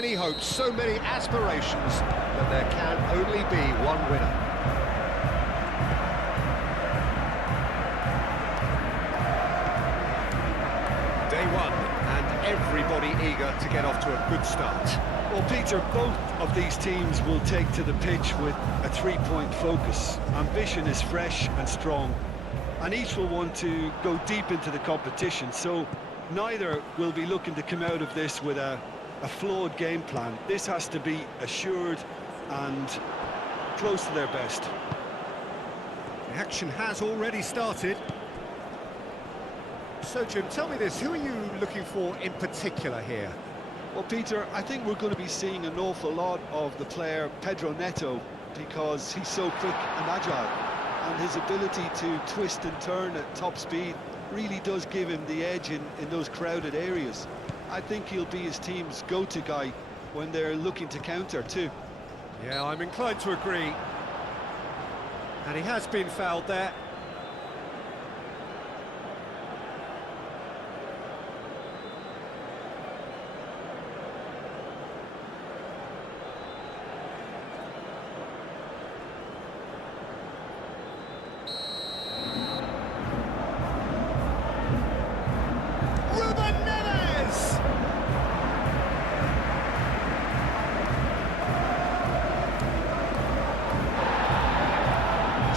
many hopes, so many aspirations, but there can only be one winner. Day one, and everybody eager to get off to a good start. Well, Peter, both of these teams will take to the pitch with a three-point focus. Ambition is fresh and strong, and each will want to go deep into the competition, so neither will be looking to come out of this with a flawed game plan. This has to be assured and close to their best. The action has already started. So, Jim, tell me this, who are you looking for in particular here? Well, Peter, I think we're going to be seeing an awful lot of the player Pedro Neto because he's so quick and agile, and his ability to twist and turn at top speed really does give him the edge in those crowded areas. I think he'll be his team's go-to guy when they're looking to counter too. Yeah, I'm inclined to agree. And he has been fouled there.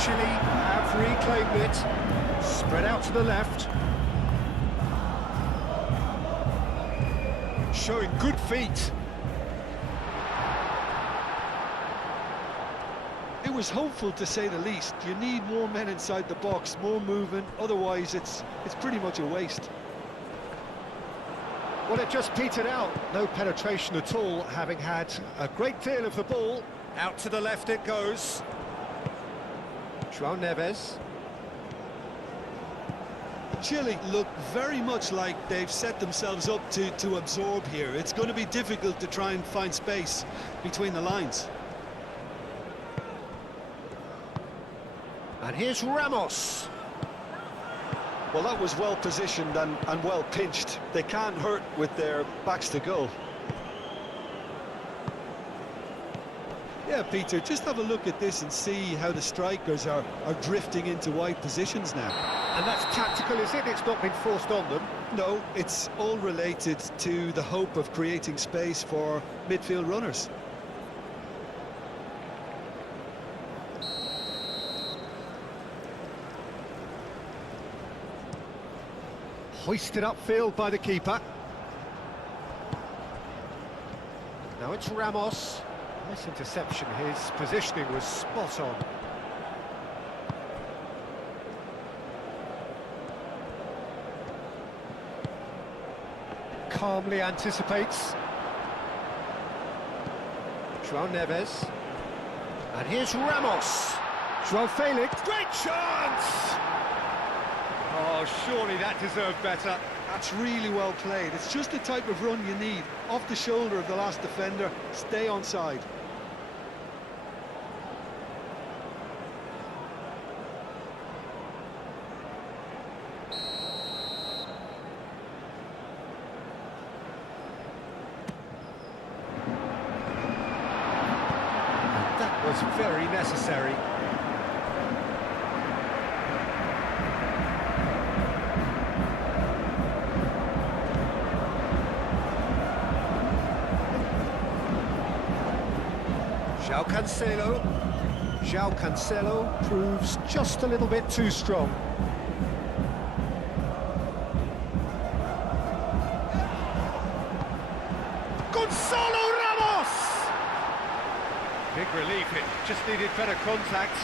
Chile have reclaimed it, spread out to the left. Showing good feet. It was hopeful to say the least. You need more men inside the box, more movement, otherwise it's pretty much a waste. Well, it just petered out, no penetration at all, having had a great deal of the ball. Out to the left it goes. João Neves. Chile look very much like they've set themselves up to absorb here. It's going to be difficult to try and find space between the lines. And here's Ramos. Well, that was well positioned and well pinched. They can't hurt with their backs to goal. Yeah, Peter, just have a look at this and see how the strikers are drifting into wide positions now. And that's tactical, is it? It's not been forced on them. No, it's all related to the hope of creating space for midfield runners. Hoisted upfield by the keeper. Now it's Ramos. Nice interception, his positioning was spot on. Calmly anticipates. João Neves. And here's Ramos. João Felix. Great chance! Oh, surely that deserved better. That's really well played. It's just the type of run you need. Off the shoulder of the last defender, stay onside. That was very necessary. João Cancelo proves just a little bit too strong. Gonzalo Ramos! Big relief, it just needed better contact.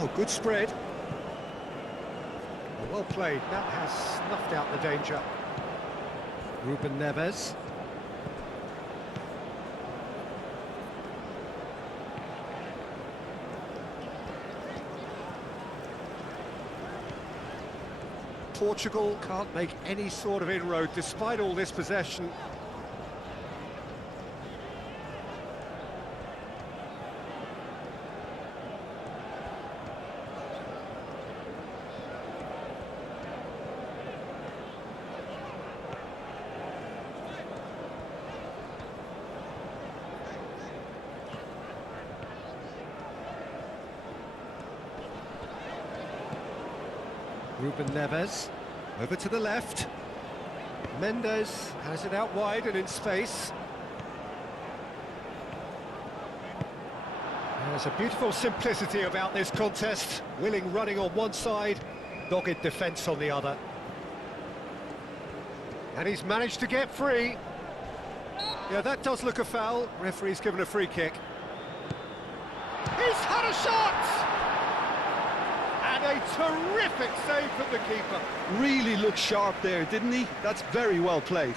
Oh, good spread. Well played, that has snuffed out the danger. Ruben Neves. Portugal can't make any sort of inroad despite all this possession. Ruben Neves, over to the left. Mendes has it out wide and in space. There's a beautiful simplicity about this contest. Willing running on one side, dogged defence on the other. And he's managed to get free. Yeah, that does look a foul. Referee's given a free kick. He's had a shot! And a terrific save from the keeper. Really looked sharp there, didn't he? That's very well played.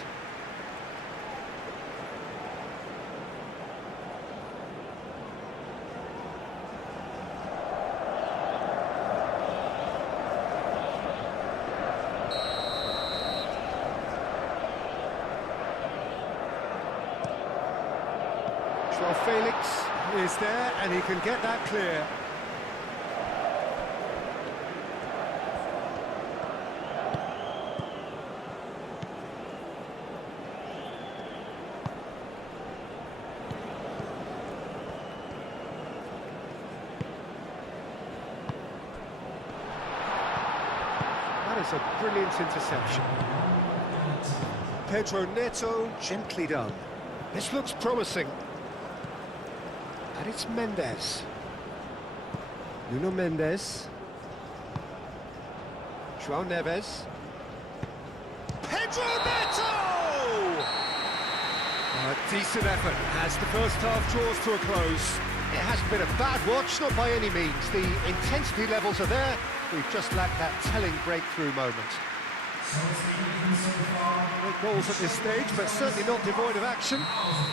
Joao Felix is there and he can get that clear. That is a brilliant interception. Pedro Neto, gently done. This looks promising. And it's Mendes. Nuno Mendes. Joao Neves. Pedro Neto! A decent effort as the first half draws to a close. It hasn't been a bad watch, not by any means. The intensity levels are there. We've just lacked that telling breakthrough moment. No goals at this stage, but certainly not devoid of action.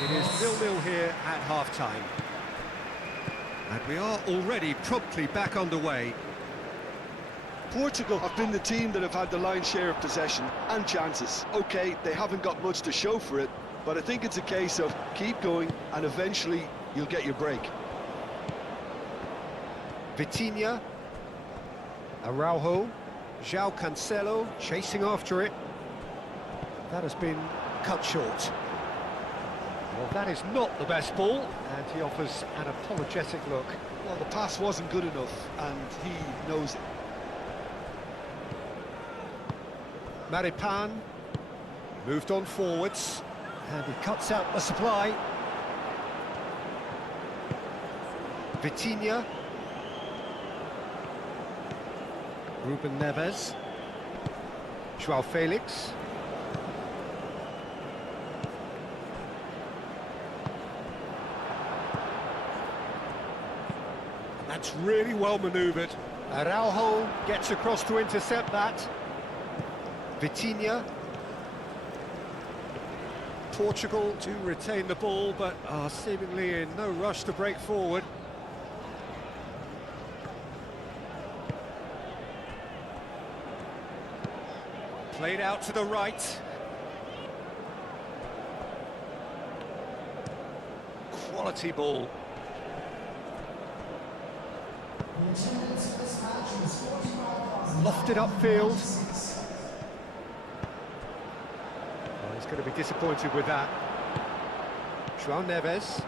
It is 0-0 here at half-time. And we are already promptly back underway. Portugal have been the team that have had the lion's share of possession and chances. OK, they haven't got much to show for it, but I think it's a case of keep going and eventually you'll get your break. Vitinha, Araujo, João Cancelo chasing after it. That has been cut short. Well, that is not the best ball, and he offers an apologetic look. Well, the pass wasn't good enough, and he knows it. Maripan moved on forwards, and he cuts out the supply. Vitinha. Ruben Neves. Joao Felix. That's really well manoeuvred. Araujo gets across to intercept that. Vitinha. Portugal to retain the ball, but are seemingly in no rush to break forward. Played out to the right. Quality ball. Lofted upfield. Oh, he's going to be disappointed with that. Joao Neves.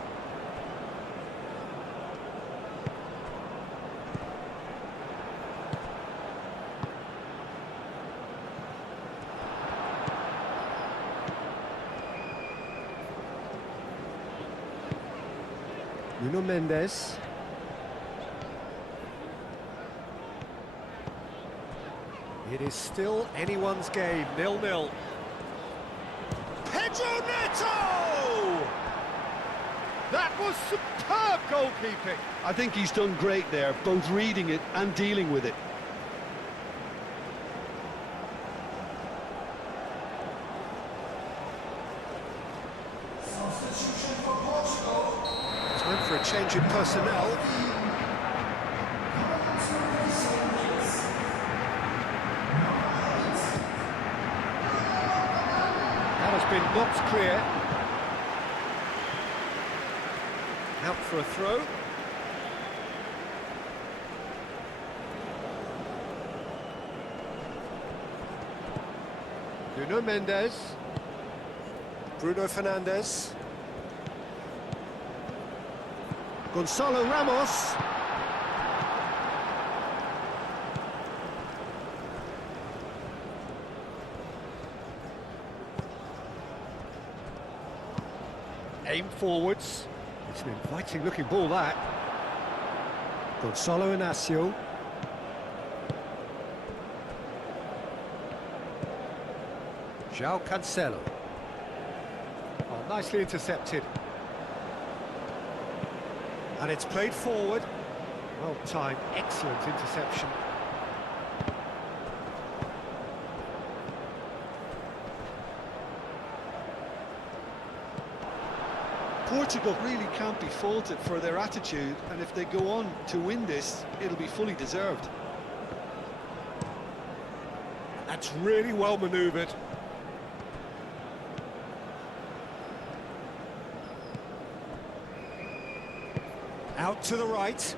Nuno Mendes. It is still anyone's game, 0-0. Pedro Neto! That was superb goalkeeping. I think he's done great there, both reading it and dealing with it. Substitution for Portugal. Time for a change in personnel. has been knocked clear. Out for a throw. Nuno Mendes. Bruno Fernandes. Gonzalo Ramos. Aim forwards. It's an inviting looking ball, that. Gonzalo Inacio. João Cancelo. Oh, nicely intercepted. And it's played forward. Well timed, excellent interception. Portugal really can't be faulted for their attitude, and if they go on to win this, it'll be fully deserved. That's really well manoeuvred. Out to the right.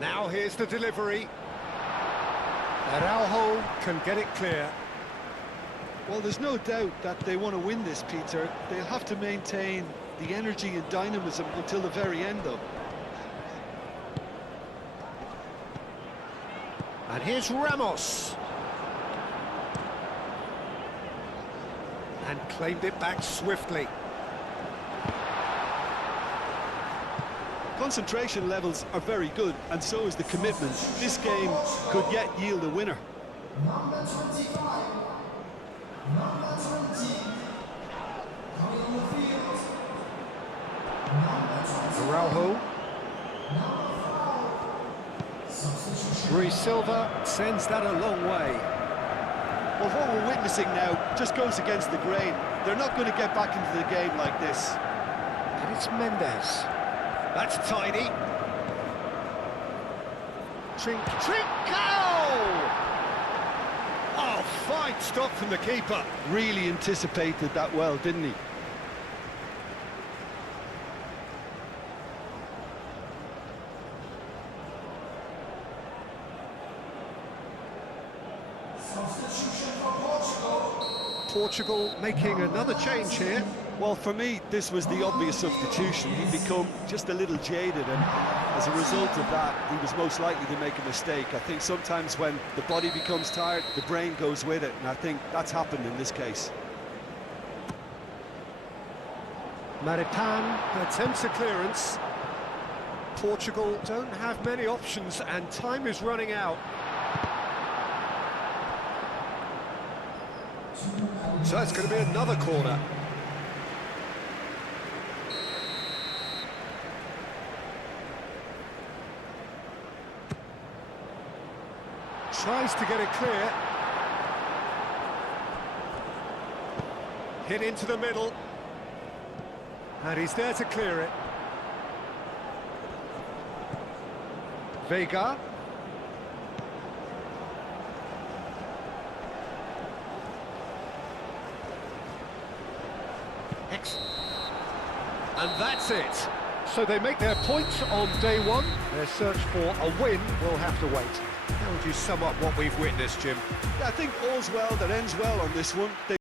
Now here's the delivery. Araujo can get it clear. Well, there's no doubt that they want to win this, Peter. They'll have to maintain the energy and dynamism until the very end, though. And here's Ramos. And claimed it back swiftly. Concentration levels are very good, and so is the commitment. This game could yet yield a winner. Number 25. Number 20. Coming on the field. Number 20. Araujo. Number 5. Substitution. Rui Silva sends that a long way. Well, what we're witnessing now just goes against the grain. They're not going to get back into the game like this. And it's Mendes. That's tidy. Trinco! Oh, fine stop from the keeper. Really anticipated that well, didn't he? Substitution for Portugal. Portugal making another change here. Well, for me, this was the obvious substitution. He'd become just a little jaded, and as a result of that, he was most likely to make a mistake. I think sometimes when the body becomes tired, the brain goes with it, and I think that's happened in this case. Maripan attempts a clearance. Portugal don't have many options, and time is running out. So it's going to be another corner. Tries to get it clear. Hit into the middle. And he's there to clear it. Vega. Excellent. And that's it. So they make their points on day one. Their search for a win will have to wait. How would you sum up what we've witnessed, Jim? Yeah, I think all's well that ends well on this one.